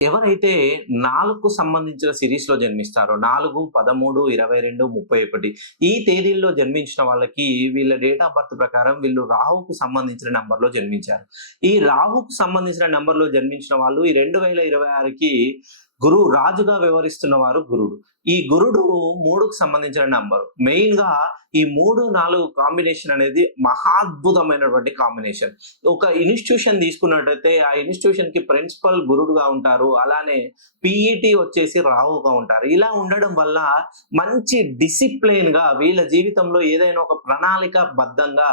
ఎవరైతే 4కు సంబంధించిన సిరీస్‌లో జన్మిస్తారో 4, 13, 22, 31 ఈ తేదీల్లో జన్మించిన వాళ్ళకి వీళ్ళ డేట్ ఆఫ్ బర్త్ ప్రకారం వీళ్ళు రాహుకు సంబంధించిన నంబర్‌లో జన్మించారు. ఈ రాహుకు సంబంధించిన నంబర్‌లో జన్మించిన వాళ్ళు ఈ 2026కి గురువు రాజుగా వ్యవహరిస్తున్న వారు గురుడు. ఈ గురుడు 3కు సంబంధించిన నంబరు. మెయిన్‌గా ఈ 3, 4 కాంబినేషన్ అనేది మహాద్భుతమైనటువంటి కాంబినేషన్. ఒక ఇన్‌స్టిట్యూషన్ తీసుకున్నట్టయితే ఆ ఇన్‌స్టిట్యూషన్‌కి ప్రిన్సిపల్ గురుడుగా ఉంటారు. అలానే పీఈటీ వచ్చేసి రాహువుగా ఉంటారు. ఇలా ఉండడం వల్ల మంచి డిసిప్లిన్‌గా వీళ్ళ జీవితంలో ఏదైనా ఒక ప్రణాళికాబద్ధంగా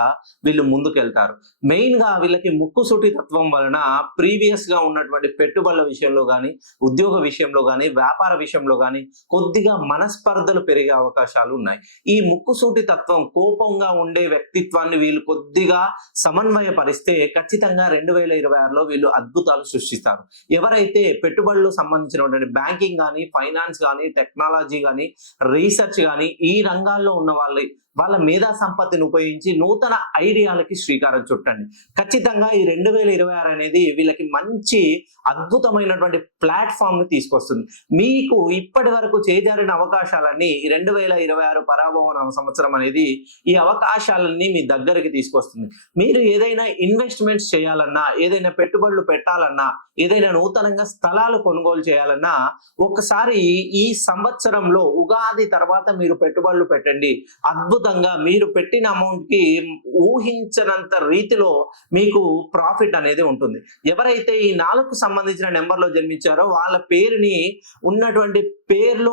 వీళ్ళు ముందుకెళ్తారు. మెయిన్‌గా వీళ్ళకి ముక్కుసూటి తత్వం వలన ప్రీవియస్‌గా ఉన్నటువంటి పెట్టుబడుల విషయంలో గాని, ఉద్యోగ విషయంలో గాని, వ్యాపార విషయంలో గాని కొద్దిగా మనస్పర్ధలు పెరిగే అవకాశాలు ఉన్నాయి. ఈ ముక్కుసూటి తత్వం కోపంగా ఉండే వ్యక్తిత్వాన్ని వీళ్ళు కొద్దిగా సమన్వయపరిస్తే ఖచ్చితంగా 2026లో వీళ్ళు అద్భుతాలు సృష్టిస్తారు. ఎవరైతే పెట్టుబడులకు సంబంధించినటువంటి బ్యాంకింగ్ గాని, ఫైనాన్స్ గాని, టెక్నాలజీ గాని, రీసెర్చ్ గాని ఈ రంగాల్లో ఉన్న వాళ్ళ మేధా సంపత్తిని ఉపయోగించి నూతన ఐడియాలకి శ్రీకారం చుట్టండి. ఖచ్చితంగా ఈ 2026 అనేది వీళ్ళకి మంచి అద్భుతమైనటువంటి ప్లాట్‌ఫార్మ్‌ని తీసుకొస్తుంది. మీకు ఇప్పటి వరకు చేజారిన అవకాశాలన్నీ ఈ 2026 పరాభవ సంవత్సరం అనేది ఈ అవకాశాలన్నీ మీ దగ్గరికి తీసుకొస్తుంది. మీరు ఏదైనా ఇన్వెస్ట్‌మెంట్స్ చేయాలన్నా, ఏదైనా పెట్టుబడులు పెట్టాలన్నా, ఏదైనా నూతనంగా స్థలాలు కొనుగోలు చేయాలన్నా ఒక్కసారి ఈ సంవత్సరంలో ఉగాది తర్వాత మీరు పెట్టుబడులు పెట్టండి. అద్భుతంగా మీరు పెట్టిన అమౌంట్‌కి ఊహించనంత రీతిలో మీకు ప్రాఫిట్ అనేది ఉంటుంది. ఎవరైతే ఈ 4కు సంబంధించిన నంబర్‌లో జన్మించారో వాళ్ళ పేరులో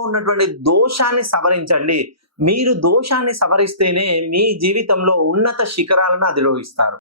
ఉన్నటువంటి దోషాన్ని సవరించండి. మీరు దోషాన్ని సవరిస్తేనే మీ జీవితంలో ఉన్నత శిఖరాలను అధిరోహిస్తారు.